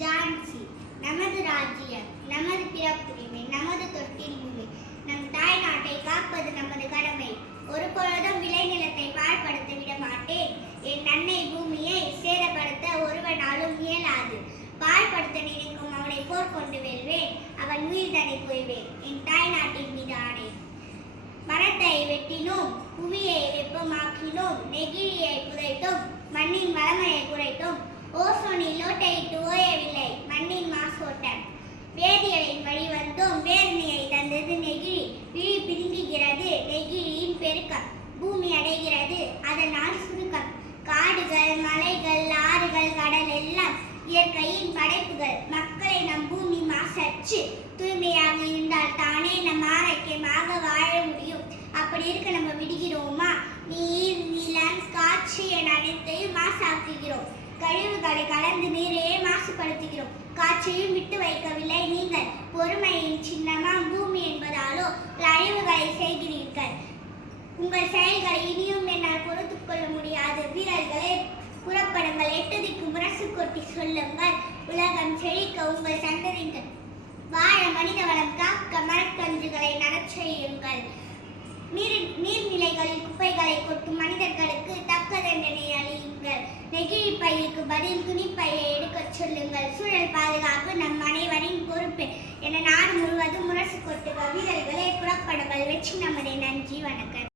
ஜான்சி நமது ராஜ்யம், நமது பிறப்புரிமை, நமது தொட்டில் பூமி. நம் தாய் நாட்டை காப்பது நமது கடமை. ஒரு பொழுதும் விளைநிலத்தை பாழ்படுத்த விட மாட்டேன். என் அன்னை பூமியை சேதப்படுத்த ஒருவனாலும் இயலாது. பாழ்படுத்த நினைக்கும் அவனை போர் கொண்டு வெல்வேன். அவன் உயிர் தடை புரிவேன். என் தாய் நாட்டின் மீது ஆணை. மரத்தை வெட்டினோம், புவியை வெப்பமாக்கினோம், நெகிழியை புதைத்தோம், மண்ணின் வளமையை குறைத்தோம். ஓசோனில் ஓட்டையிட்டு ஓயவில்லை மண்ணின் மாசோட்டம். வேதியலின் வழி வந்தோம், வேதனையை தந்தது நெகிழி. விழி பிதுங்குகிறது நெகிழியின் பெருக்கம். பூமி அடைகிறது அதனால் சுருக்கம். காடுகள், மலைகள், ஆறுகள், கடல் எல்லாம் இயற்கையின் படைப்புகள். மக்களை நம் பூமி மாசற்று தூய்மையாக இருந்தால் தானே நம் ஆரோக்கியமாக வாழ முடியும். அப்படி இருக்க நம்ம விடுகிறோமா? நீர், நிலம், காற்று என அனைத்தையும் மாசாக்குகிறோம். கழிவுகளை கலந்து நீரையே மாசுபடுத்துகிறோம். காற்றையும் விட்டு வைக்கவில்லை நீங்கள். பொறுமையின் சின்னமாம் பூமி என்பதாலோ அழிவுகளை செய்கிறீர்கள். உங்கள் செயல்களை இனியும் என்னால் பொறுத்துக் கொள்ள முடியாது. வீரர்களே, புறப்படுங்கள், எட்டதிக்கு முரசு கொட்டி சொல்லுங்கள். உலகம் செழிக்க உங்கள் சந்ததிகள் வாழ, மனித வளம் காக்க மரக்கன்றுகளை நடச் செய்யுங்கள். நீர்நிலைகளில் குப்பைகளை கொட்டும் மனிதர்களுக்கு தக்க தண்டனை அளியுங்கள். நெகிழி பைக்கு பதில் துணிப்பையை எடுக்கச் சொல்லுங்கள். சூழல் பாதுகாப்பு நம் அனைவரின் பொறுப்பு என நாடு முழுவதும் முரசு கொட்டுக. வீரர்களே, புறப்படுங்கள். வெற்றி நமதே. நன்றி, வணக்கம்.